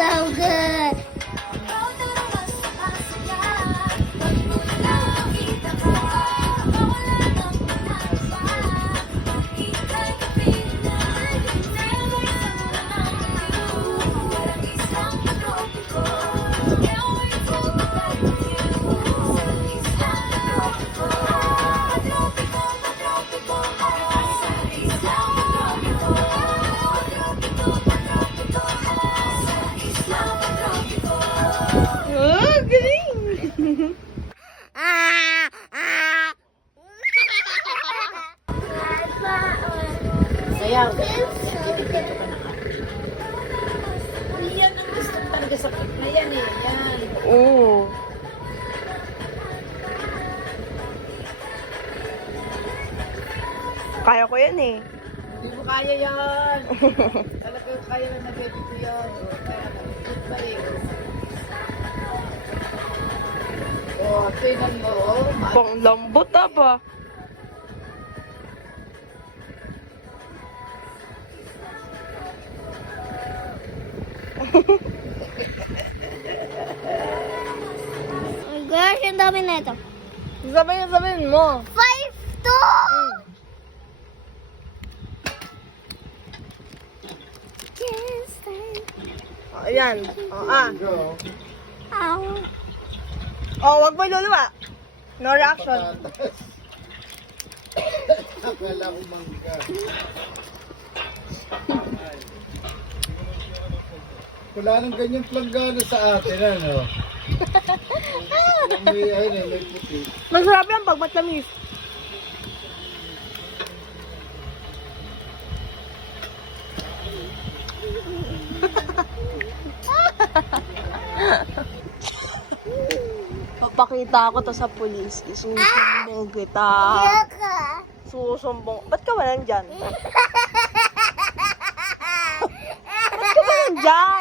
so good. Oh, galing! Kaya, dito ka na nga. Yan ang gusto ko talaga sa cake na yan eh. Yan. Oo. Kaya ko yan eh. Hindi mo kaya yan. Talaga kaya na baby ko yan. Kaya nag-cute pa rin. Oh, tingnan mo. Oh. Pang lambot ba? Oh gosh, ang dami na ito. Sabihin mo. 5-2! Oh, ayan. Oh, ah. Ow. Oh, wag mo luluwa. No reaction. Akala ko mangga. Wala nang ganyan planggana sa atin, ano? May, ayun, may puti. Masarap yan pag matamis. Papakita ko to sa pulis. Isusumbong kita. Yaka. Susumbong. Ba't ka ba nandyan? Ba't ka ba nandyan?